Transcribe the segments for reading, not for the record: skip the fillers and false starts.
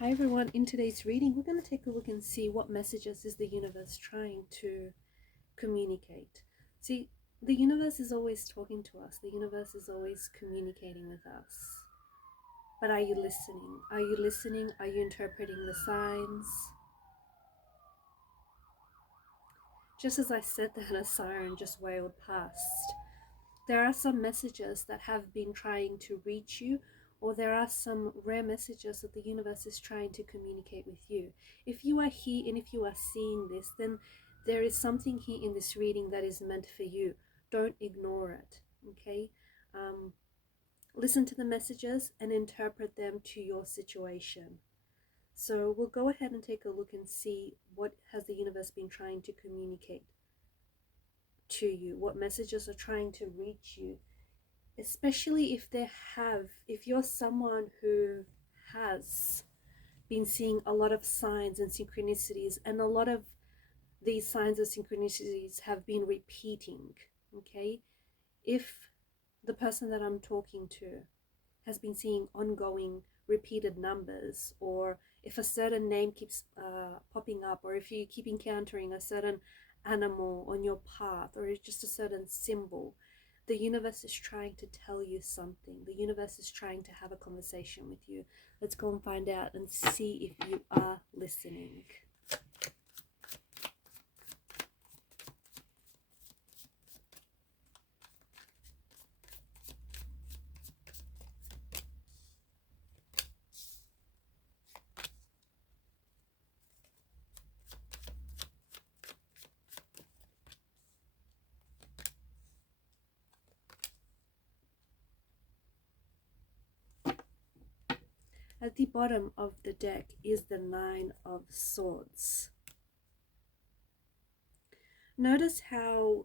Hi everyone, in today's reading we're going to take a look and see what messages is the universe trying to communicate. See, the universe is always talking to us. The universe is always communicating with us. But are you listening? Are you listening? Are you interpreting the signs? Just as I said that, a siren just wailed past. There are some messages that have been trying to reach you, or there are some rare messages that the universe is trying to communicate with you. If you are here and if you are seeing this, then there is something here in this reading that is meant for you. Don't ignore it, okay? Listen to the messages and interpret them to your situation. So we'll go ahead and take a look and see what has the universe been trying to communicate to you, what messages are trying to reach you, especially if you're someone who has been seeing a lot of signs and synchronicities, and a lot of these signs and synchronicities have been repeating, okay? If the person that I'm talking to has been seeing ongoing repeated numbers, or if a certain name keeps popping up, or if you keep encountering a certain animal on your path, or it's just a certain symbol, the universe is trying to tell you something. The universe is trying to have a conversation with you. Let's go and find out and see if you are listening. At the bottom of the deck is the Nine of Swords. Notice how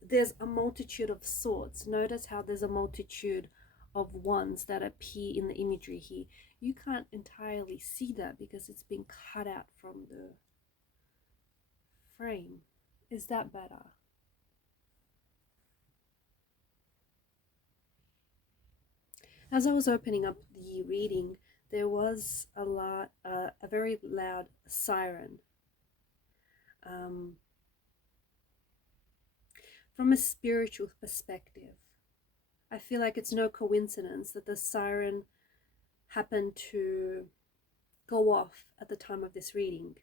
there's a multitude of swords. Notice how there's a multitude of wands that appear in the imagery here. You can't entirely see that because it's been cut out from the frame. Is that better? As I was opening up the reading, there was a very loud siren. From a spiritual perspective, I feel like it's no coincidence that the siren happened to go off at the time of this reading.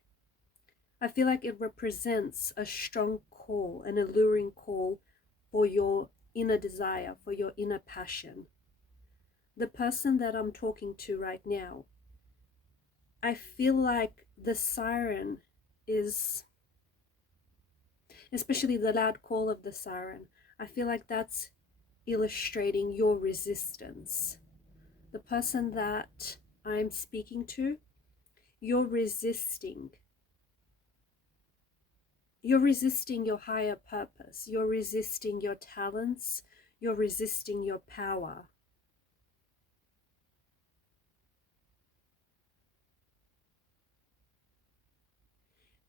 I feel like it represents a strong call, an alluring call for your inner desire, for your inner passion. The person that I'm talking to right now, I feel like the siren is, especially the loud call of the siren, I feel like that's illustrating your resistance. The person that I'm speaking to, you're resisting your higher purpose. You're resisting your talents. You're resisting your power.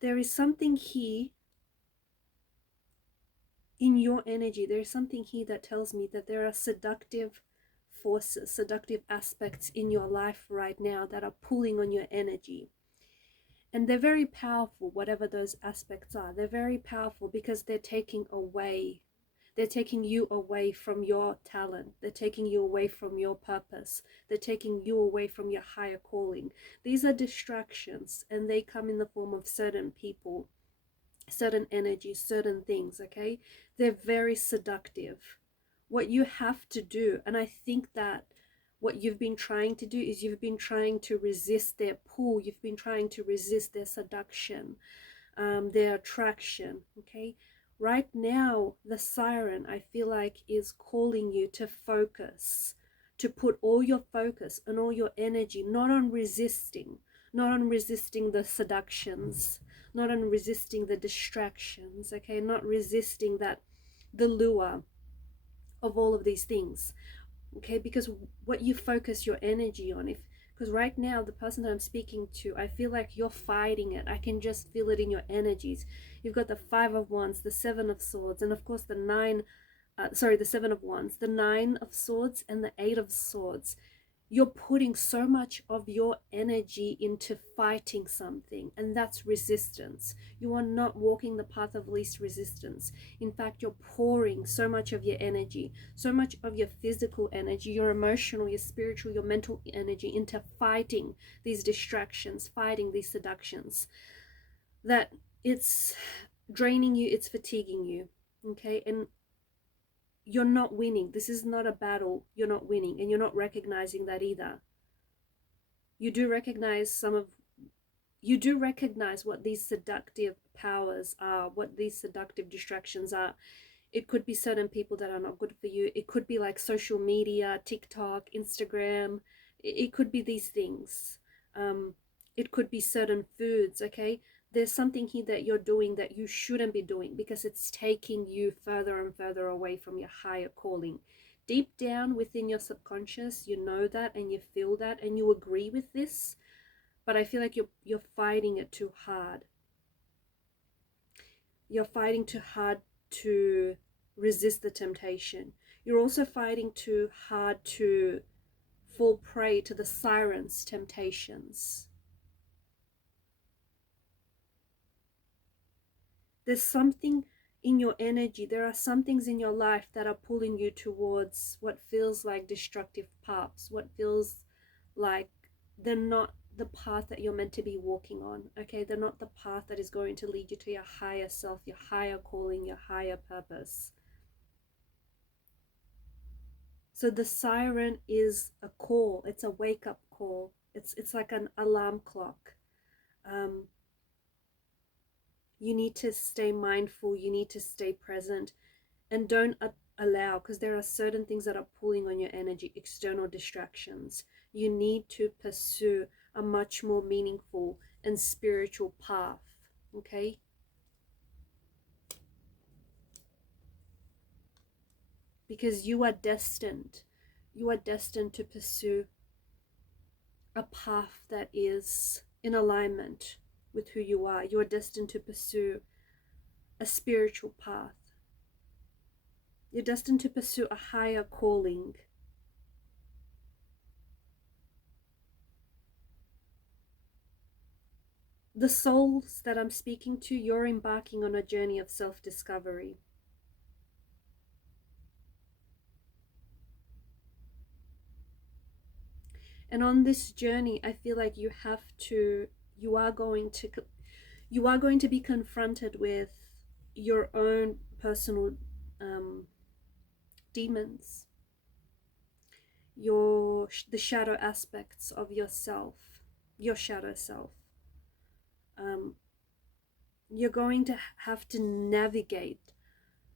There is something here in your energy. There is something here that tells me that there are seductive forces, seductive aspects in your life right now that are pulling on your energy. And they're very powerful, whatever those aspects are. They're very powerful because they're taking you away from your talent. They're taking you away from your purpose. They're taking you away from your higher calling. These are distractions, and they come in the form of certain people, certain energies, certain things, okay? They're very seductive. What you have to do, and I think that what you've been trying to do is you've been trying to resist their pull. You've been trying to resist their seduction, their attraction, okay? Right now, the siren, I feel like, is calling you to focus, to put all your focus and all your energy, not on resisting the seductions, not on resisting the distractions, okay? Not resisting the lure of all of these things, okay? Because what you focus your energy on, because right now the person that I'm speaking to, I feel like you're fighting it. I can just feel it in your energies. You've got the Five of Wands, the Seven of Swords, and of course the Seven of Wands, the Nine of Swords, and the Eight of Swords. you're putting so much of your energy into fighting something, and that's resistance. You are not walking the path of least resistance. In fact, you're pouring so much of your energy, so much of your physical energy, your emotional, your spiritual, your mental energy into fighting these distractions, fighting these seductions, that it's draining you, it's fatiguing you. Okay, and you're not winning. This is not a battle. You're not winning, and you're not recognizing that either. You do recognize what these seductive powers are, what these seductive distractions are. It could be certain people that are not good for you. It could be like social media, TikTok, Instagram. It could be these things. It could be certain foods, okay? There's something here that you're doing that you shouldn't be doing because it's taking you further and further away from your higher calling. Deep down within your subconscious, you know that and you feel that and you agree with this, but I feel like you're fighting it too hard. You're fighting too hard to resist the temptation. You're also fighting too hard to fall prey to the siren's temptations. There's something in your energy, there are some things in your life that are pulling you towards what feels like destructive paths, what feels like they're not the path that you're meant to be walking on, okay? They're not the path that is going to lead you to your higher self, your higher calling, your higher purpose. So the siren is a call, it's a wake-up call. It's like an alarm clock. You need to stay mindful, you need to stay present, and don't allow, because there are certain things that are pulling on your energy, external distractions. You need to pursue a much more meaningful and spiritual path, okay? Because you are destined to pursue a path that is in alignment with who you are. You are destined to pursue a spiritual path. You're destined to pursue a higher calling. The souls that I'm speaking to, you're embarking on a journey of self-discovery. And on this journey, I feel like you are going to be confronted with your own personal demons, the shadow aspects of yourself, your shadow self. You're going to have to navigate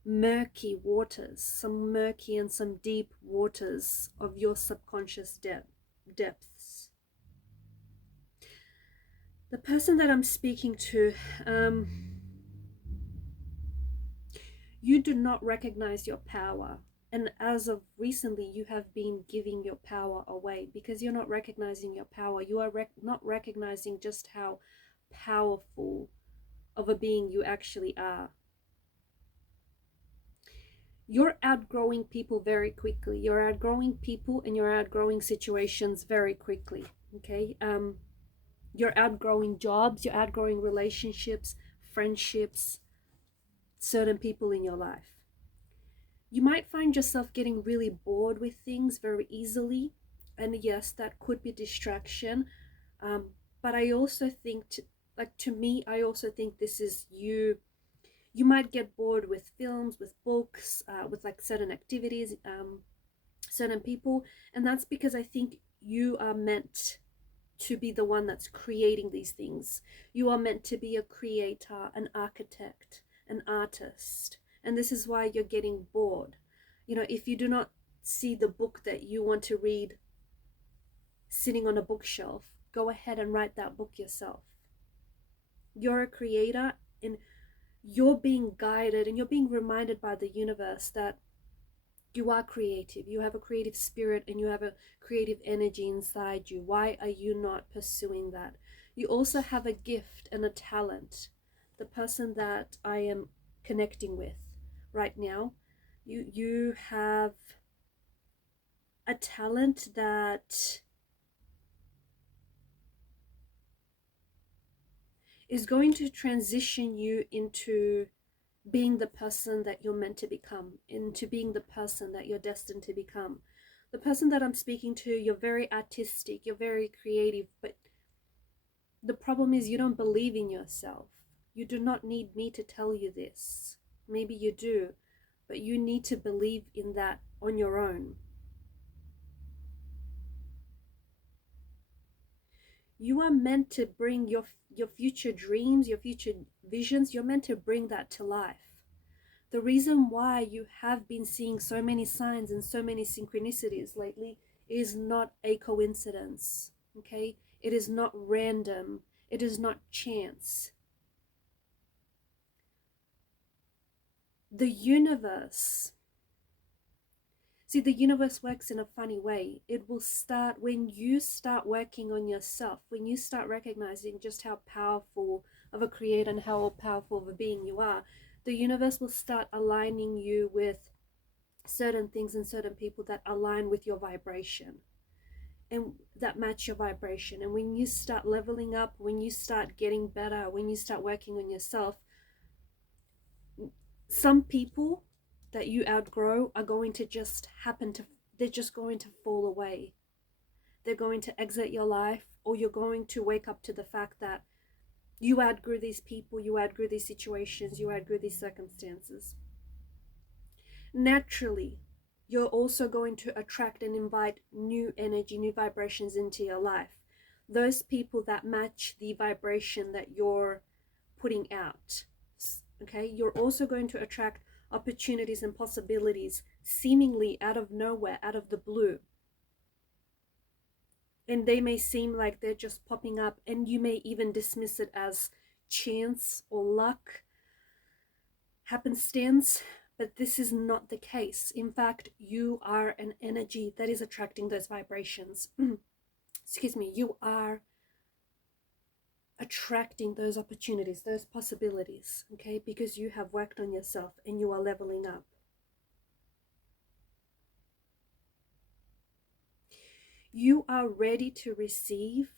murky waters, some murky and some deep waters of your subconscious depths. The person that I'm speaking to, you do not recognize your power. And as of recently, you have been giving your power away because you're not recognizing your power. You are not recognizing just how powerful of a being you actually are. You're outgrowing people very quickly. You're outgrowing people and you're outgrowing situations very quickly, okay? You're outgrowing jobs, you're outgrowing relationships, friendships, certain people in your life. You might find yourself getting really bored with things very easily. And yes, that could be distraction. But I also think, to me, I also think this is you. You might get bored with films, with books, with like certain activities, certain people. And that's because I think you are meant to be the one that's creating these things. You are meant to be a creator, an architect, an artist. And this is why you're getting bored. You know, if you do not see the book that you want to read sitting on a bookshelf, go ahead and write that book yourself. You're a creator and you're being guided and you're being reminded by the universe that you are creative. You have a creative spirit and you have a creative energy inside you. Why are you not pursuing that? You also have a gift and a talent. The person that I am connecting with right now, you have a talent that is going to transition you into being the person that you're meant to become, into being the person that you're destined to become. The person that I'm speaking to, you're very artistic, you're very creative, but the problem is you don't believe in yourself. You do not need me to tell you this. Maybe you do, but you need to believe in that on your own. You are meant to bring your future dreams, your future visions, you're meant to bring that to life. The reason why you have been seeing so many signs and so many synchronicities lately is not a coincidence, okay? It is not random. It is not chance. The universe, see, the universe works in a funny way. It will start when you start working on yourself, when you start recognizing just how powerful of a creator and how powerful of a being you are. The universe will start aligning you with certain things and certain people that align with your vibration and that match your vibration. And when you start leveling up, when you start getting better, when you start working on yourself, some people that you outgrow are going to just they're just going to fall away. They're going to exit your life, or you're going to wake up to the fact that you outgrew these people, you outgrew these situations, you outgrew these circumstances. Naturally, you're also going to attract and invite new energy, new vibrations into your life. Those people that match the vibration that you're putting out. Okay, you're also going to attract opportunities and possibilities seemingly out of nowhere, out of the blue. And they may seem like they're just popping up, and you may even dismiss it as chance or luck, happenstance, but this is not the case. In fact, you are an energy that is attracting those vibrations. Excuse me, you are attracting those opportunities, those possibilities, okay? Because you have worked on yourself and you are leveling up. You are ready to receive,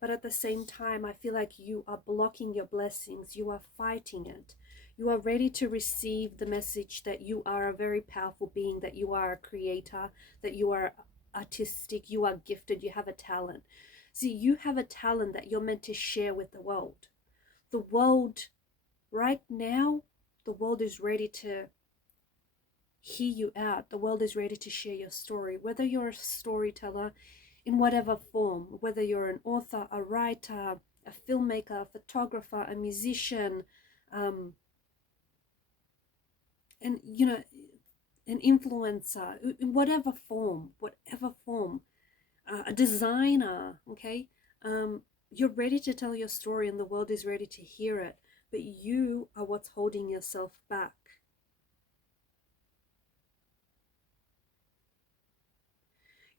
but at the same time, I feel like you are blocking your blessings. You are fighting it. You are ready to receive the message that you are a very powerful being, that you are a creator, that you are artistic, you are gifted, you have a talent. See, you have a talent that you're meant to share with the world. The world, right now, the world is ready to hear you out. The world is ready to share your story, whether you're a storyteller in whatever form, whether you're an author, a writer, a filmmaker, a photographer, a musician, and an influencer, in whatever form, a designer, okay? You're ready to tell your story and the world is ready to hear it, but you are what's holding yourself back.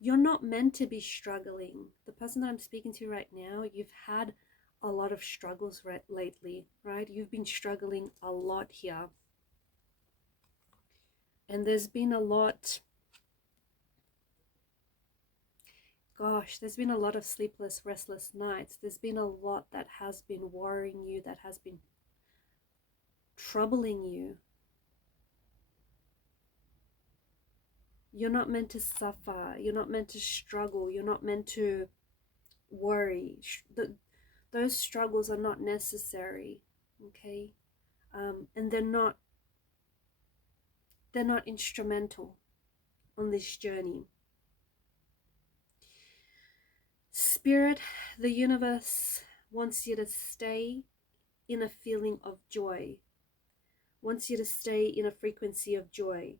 You're not meant to be struggling. The person that I'm speaking to right now, you've had a lot of struggles lately, right? You've been struggling a lot here. And there's been a lot, there's been a lot of sleepless, restless nights. There's been a lot that has been worrying you, that has been troubling you. You're not meant to suffer. You're not meant to struggle. You're not meant to worry. Those struggles are not necessary, okay? And they're not instrumental on this journey. Spirit, the universe wants you to stay in a feeling of joy, wants you to stay in a frequency of joy.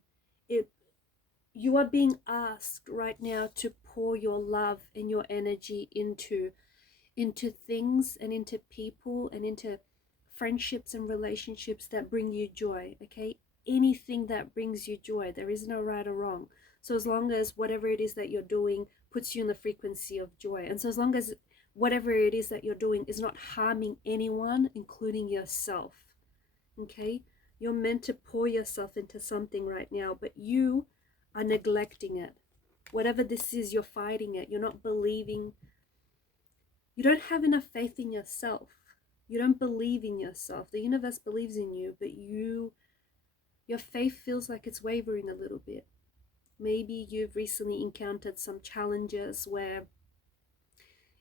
You are being asked right now to pour your love and your energy into things and into people and into friendships and relationships that bring you joy, okay? Anything that brings you joy. There is no right or wrong. So as long as whatever it is that you're doing puts you in the frequency of joy, and so as long as whatever it is that you're doing is not harming anyone, including yourself, okay? You're meant to pour yourself into something right now, but you are neglecting it. Whatever this is, you're fighting it. You're not believing. You don't have enough faith in yourself. You don't believe in yourself. The universe believes in you, but your faith feels like it's wavering a little bit. Maybe you've recently encountered some challenges where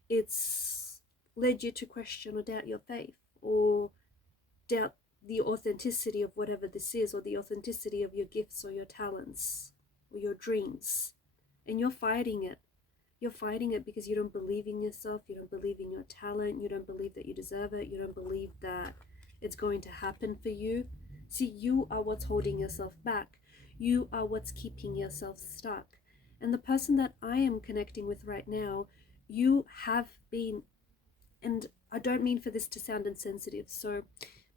it's led you to question or doubt your faith, or doubt the authenticity of whatever this is, or the authenticity of your gifts or your talents or your dreams. And you're fighting it. You're fighting it because you don't believe in yourself, you don't believe in your talent, you don't believe that you deserve it, you don't believe that it's going to happen for you. See, you are what's holding yourself back. You are what's keeping yourself stuck. And the person that I am connecting with right now, you have been, and I don't mean for this to sound insensitive, so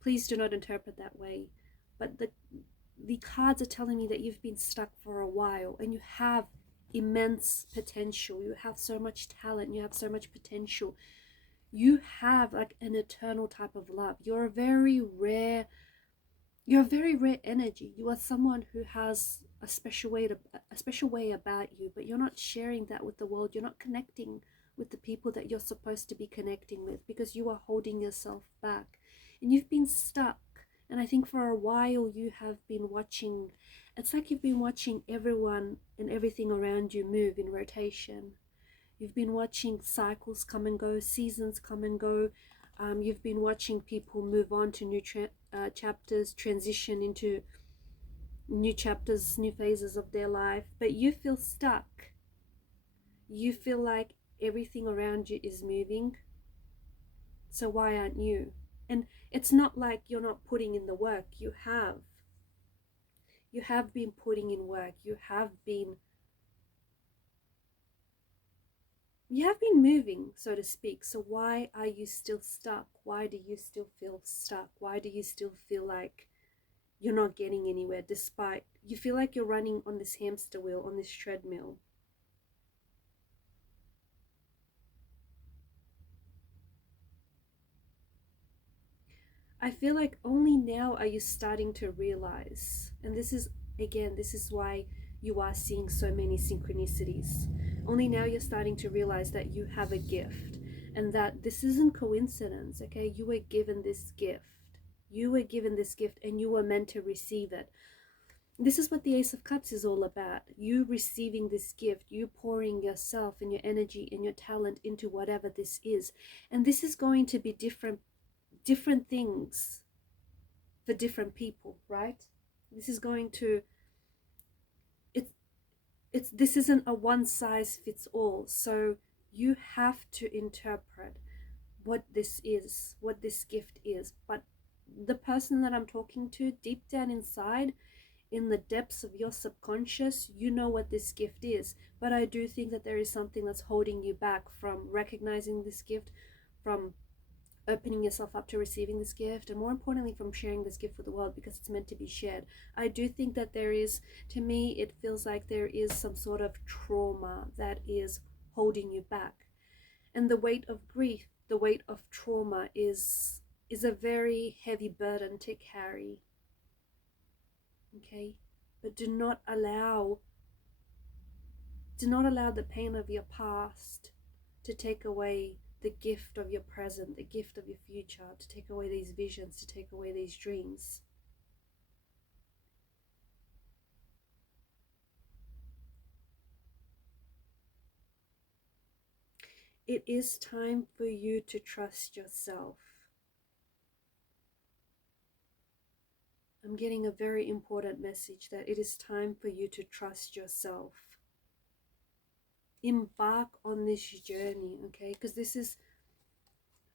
please do not interpret that way, but the cards are telling me that you've been stuck for a while, and you have immense potential. You have so much talent, you have so much potential. You have like an eternal type of love. You're a very rare energy. You are someone who has a special way about you, but you're not sharing that with the world. You're not connecting with the people that you're supposed to be connecting with because you are holding yourself back, and you've been stuck. And I think for a while you have been watching, it's like you've been watching everyone and everything around you move in rotation. You've been watching cycles come and go, seasons come and go. You've been watching people move on to new chapters, transition into new chapters, new phases of their life, but you feel stuck. You feel like everything around you is moving, so why aren't you? And it's not like you're not putting in the work. You have been putting in work. You have been moving, so to speak. So why are you still stuck? Why do you still feel stuck? Why do you still feel like you're not getting anywhere, despite you feel like you're running on this hamster wheel, on this treadmill? I feel like only now are you starting to realize, and this is why you are seeing so many synchronicities. Only now you're starting to realize that you have a gift, and that this isn't coincidence, okay? You were given this gift. You were given this gift, and you were meant to receive it. This is what the Ace of Cups is all about. You receiving this gift, you pouring yourself and your energy and your talent into whatever this is. And this is going to be different things for different people, right? This is going to, this isn't a one size fits all. So you have to interpret what this is, what this gift is. But the person that I'm talking to, deep down inside, in the depths of your subconscious, you know what this gift is. But I do think that there is something that's holding you back from recognizing this gift, from opening yourself up to receiving this gift, and more importantly from sharing this gift with the world, because it's meant to be shared. I do think that there is, to me it feels like there is some sort of trauma that is holding you back, and the weight of grief, the weight of trauma is a very heavy burden to carry, okay? But do not allow the pain of your past to take away the gift of your present, the gift of your future, to take away these visions, to take away these dreams. It is time for you to trust yourself. I'm getting a very important message that it is time for you to trust yourself. Embark on this journey, okay? Because this is,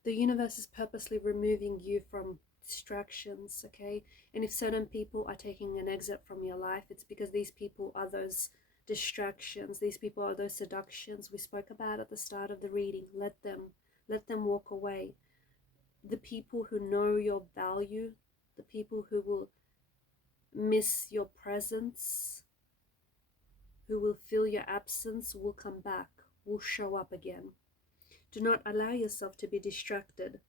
the universe is purposely removing you from distractions, okay? And if certain people are taking an exit from your life, it's because these people are those distractions. These people are those seductions we spoke about at the start of the reading. Let them walk away. The people who know your value, the people who will miss your presence, who will feel your absence, will come back, will show up again. Do not allow yourself to be distracted.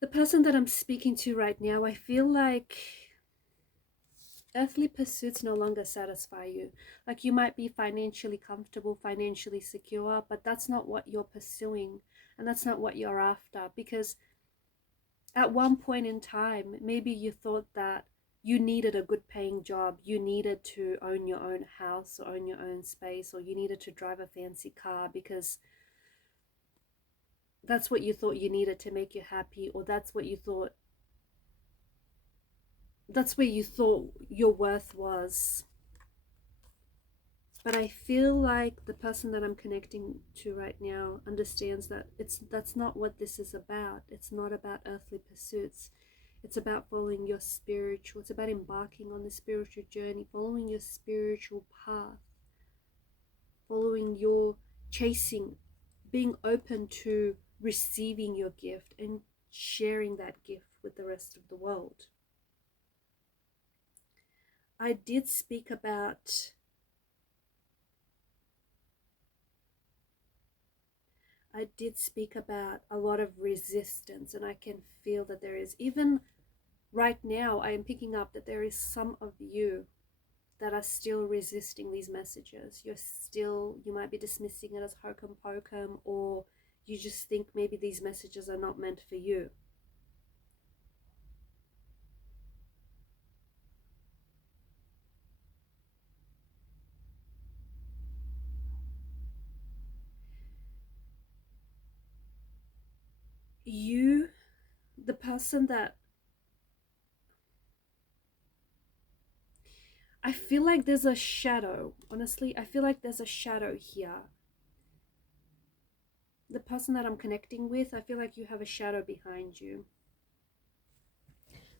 The person that I'm speaking to right now, I feel like Earthly pursuits no longer satisfy you. Like, you might be financially comfortable, financially secure, but that's not what you're pursuing, and that's not what you're after. Because at one point in time, maybe you thought that you needed a good paying job, you needed to own your own house or own your own space, or you needed to drive a fancy car because that's what you thought you needed to make you happy, or that's what you thought, that's where you thought your worth was. But I feel like the person that I'm connecting to right now understands that that's not what this is about. It's not about earthly pursuits. It's about following your spiritual, it's about embarking on the spiritual journey, following your spiritual path, following your chasing, being open to receiving your gift and sharing that gift with the rest of the world. I did speak about a lot of resistance, and I can feel that there is, even right now, I am picking up that there is some of you that are still resisting these messages. You might be dismissing it as hokum pokum, or you just think maybe these messages are not meant for you. The person that, I feel like there's a shadow. Honestly, I feel like there's a shadow here. The person that I'm connecting with, I feel like you have a shadow behind you.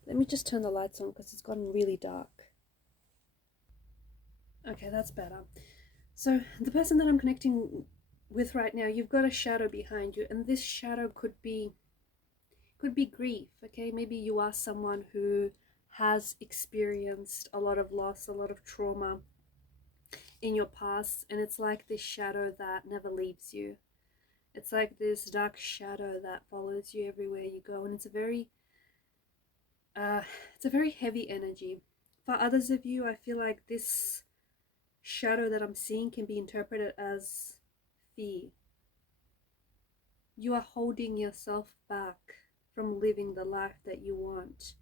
Let me just turn the lights on because it's gotten really dark. Okay, that's better. So the person that I'm connecting with right now, you've got a shadow behind you, and this shadow could be grief. Okay, maybe you are someone who has experienced a lot of loss, a lot of trauma in your past, and it's like this shadow that never leaves you. It's like this dark shadow that follows you everywhere you go, and it's a very heavy energy. For others of you, I feel like this shadow that I'm seeing can be interpreted as fear. You are holding yourself back from living the life that you want.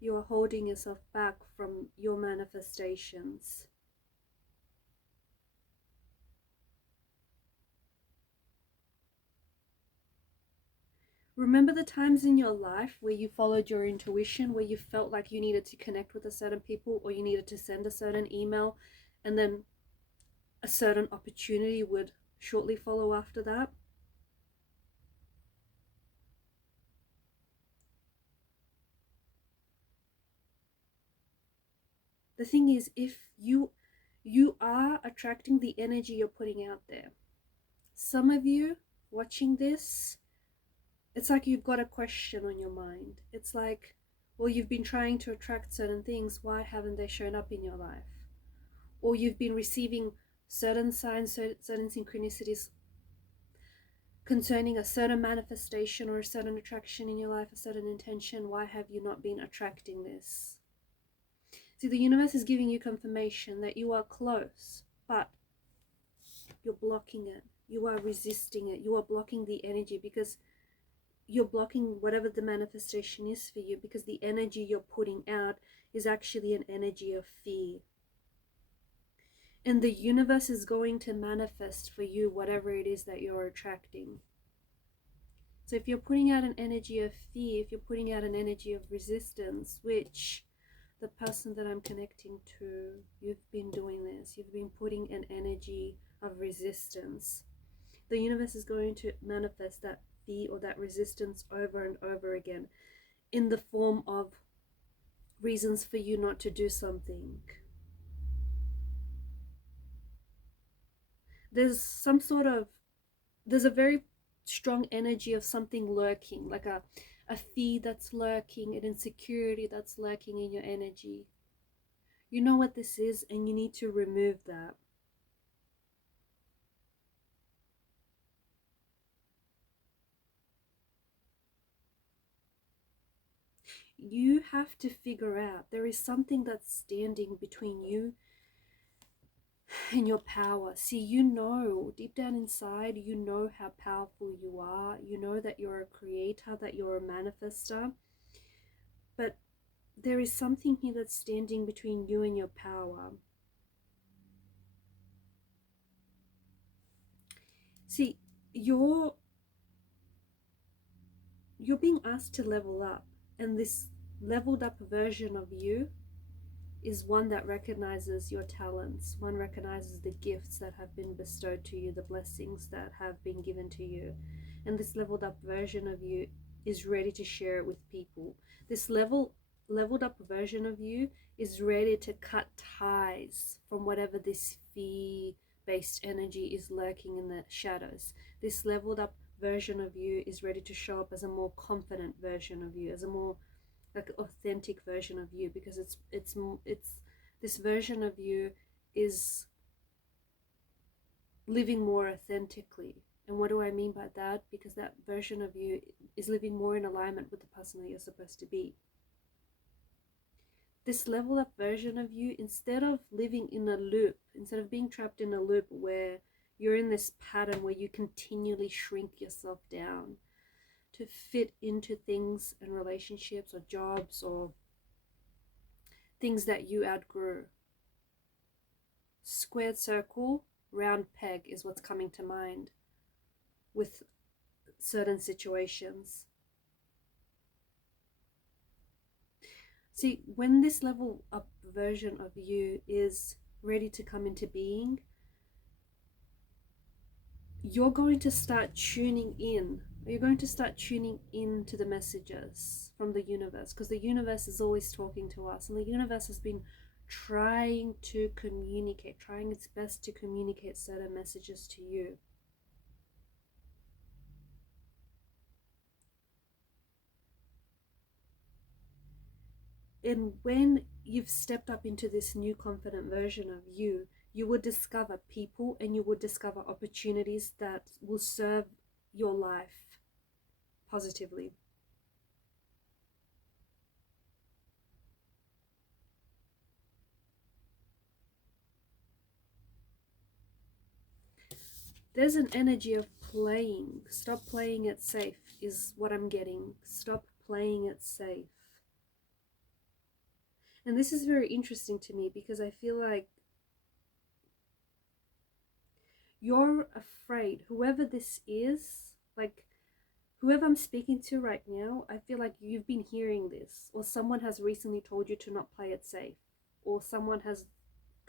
You are holding yourself back from your manifestations. Remember the times in your life where you followed your intuition, where you felt like you needed to connect with a certain people, or you needed to send a certain email, and then a certain opportunity would shortly follow after that? The thing is, if you are attracting the energy you're putting out there. Some of you watching this, it's like you've got a question on your mind. It's like, well, you've been trying to attract certain things, why haven't they shown up in your life? Or you've been receiving certain signs, certain synchronicities concerning a certain manifestation or a certain attraction in your life, a certain intention. Why have you not been attracting this? See, the universe is giving you confirmation that you are close, but you're blocking it. You are resisting it. You are blocking the energy because you're blocking whatever the manifestation is for you, because the energy you're putting out is actually an energy of fear. And the universe is going to manifest for you whatever it is that you're attracting. So if you're putting out an energy of fear, if you're putting out an energy of resistance, which the person that I'm connecting to, you've been doing this, you've been putting an energy of resistance, the universe is going to manifest that fear or that resistance over and over again in the form of reasons for you not to do something. There's a very strong energy of something lurking, like a fear that's lurking, an insecurity that's lurking in your energy. You know what this is, and you need to remove that. You have to figure out there is something that's standing between you and your power. See, you know, deep down inside, you know how powerful you are. You know that you're a creator, that you're a manifester. But there is something here that's standing between you and your power. See, you're being asked to level up, and this leveled up version of you is one that recognizes your talents, one recognizes the gifts that have been bestowed to you, the blessings that have been given to you. And this leveled up version of you is ready to share it with people. This leveled up version of you is ready to cut ties from whatever this fear based energy is lurking in the shadows. This leveled up version of you is ready to show up as a more confident version of you, as a more like authentic version of you, because it's this version of you is living more authentically. And what do I mean by that? Because that version of you is living more in alignment with the person that you're supposed to be. This level up version of you, instead of living in a loop, instead of being trapped in a loop where you're in this pattern where you continually shrink yourself down to fit into things and relationships or jobs or things that you outgrew. Squared circle, round peg is what's coming to mind with certain situations. See, when this level up version of you is ready to come into being, you're going to start tuning in. You're going to start tuning into the messages from the universe, because the universe is always talking to us, and the universe has been trying to communicate, trying its best to communicate certain messages to you. And when you've stepped up into this new confident version of you, you will discover people and you will discover opportunities that will serve your life positively. There's an energy of playing. Stop playing it safe is what I'm getting. Stop playing it safe. And this is very interesting to me because I feel like you're afraid, whoever this is, like whoever I'm speaking to right now, I feel like you've been hearing this, or someone has recently told you to not play it safe, or someone has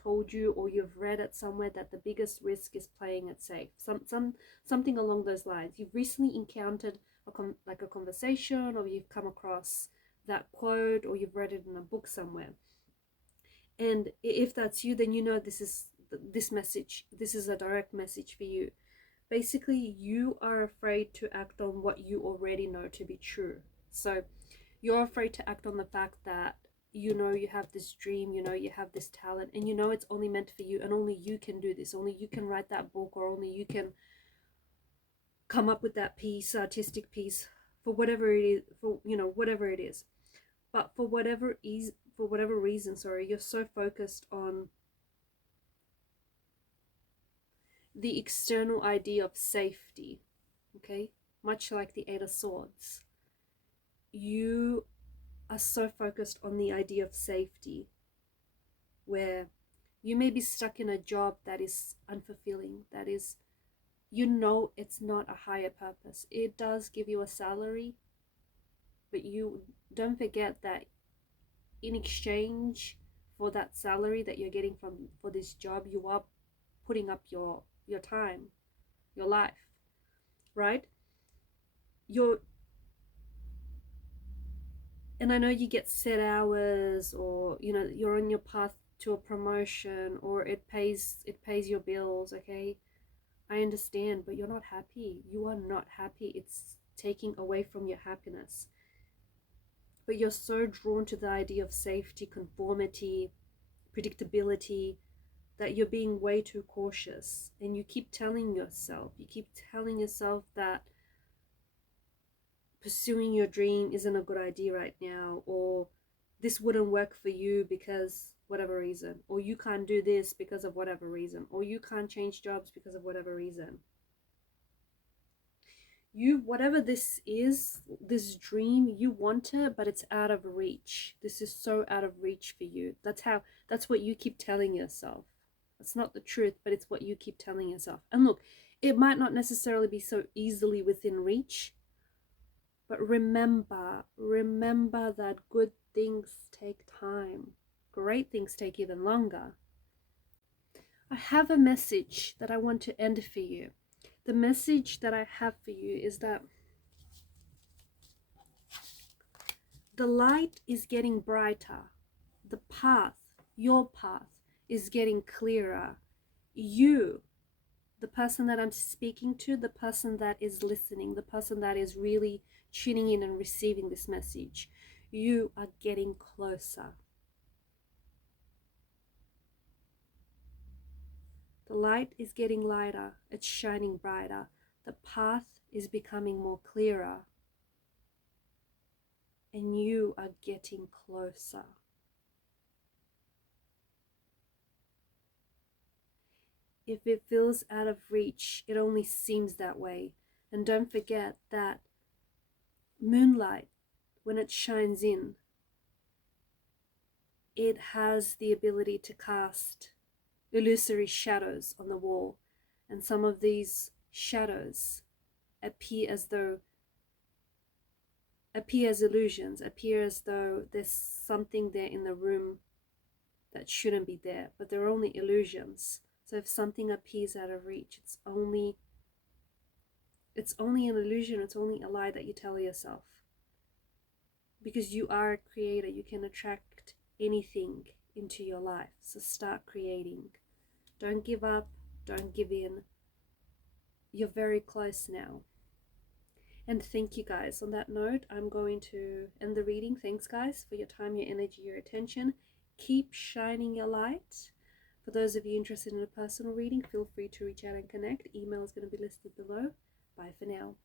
told you, or you've read it somewhere, that the biggest risk is playing it safe. Something along those lines. You've recently encountered like a conversation, or you've come across that quote, or you've read it in a book somewhere. And if that's you, then you know this message. This is a direct message for you. Basically, you are afraid to act on what you already know to be true. So you're afraid to act on the fact that you know you have this dream, you know you have this talent, and you know it's only meant for you, and only you can do this, only you can write that book, or only you can come up with that piece, artistic piece, for whatever it is, for whatever it is. But for whatever reason, sorry, you're so focused on the external idea of safety, okay, much like the Eight of Swords. You are so focused on the idea of safety, where you may be stuck in a job that is unfulfilling, that is, you know, it's not a higher purpose. It does give you a salary, but you don't forget that in exchange for that salary that you're getting for this job, you are putting up your time, your life, right? And I know you get set hours, or you're on your path to a promotion, or it pays your bills, okay? I understand, but you're not happy. You are not happy. It's taking away from your happiness. But you're so drawn to the idea of safety, conformity, predictability, that you're being way too cautious. And you keep telling yourself that pursuing your dream isn't a good idea right now, or this wouldn't work for you because whatever reason, or you can't do this because of whatever reason, or you can't change jobs because of whatever reason. You, whatever this is, this dream, you want it, but it's out of reach. This is so out of reach for you. That's what you keep telling yourself. It's not the truth, but it's what you keep telling yourself. And look, it might not necessarily be so easily within reach, but remember that good things take time. Great things take even longer. I have a message that I want to end for you. The message that I have for you is that the light is getting brighter. The path, your path, is getting clearer. You, the person that I'm speaking to, the person that is listening, the person that is really tuning in and receiving this message, you are getting closer. The light is getting lighter, it's shining brighter. The path is becoming more clearer. And you are getting closer. If it feels out of reach, it only seems that way. And don't forget that moonlight, when it shines in, it has the ability to cast illusory shadows on the wall. And some of these shadows appear as illusions, appear as though there's something there in the room that shouldn't be there, but they're only illusions. So if something appears out of reach, it's only an illusion, it's only a lie that you tell yourself. Because you are a creator, you can attract anything into your life. So start creating. Don't give up, don't give in. You're very close now. And thank you guys. On that note, I'm going to end the reading. Thanks guys for your time, your energy, your attention. Keep shining your light. For those of you interested in a personal reading, feel free to reach out and connect. Email is going to be listed below. Bye for now.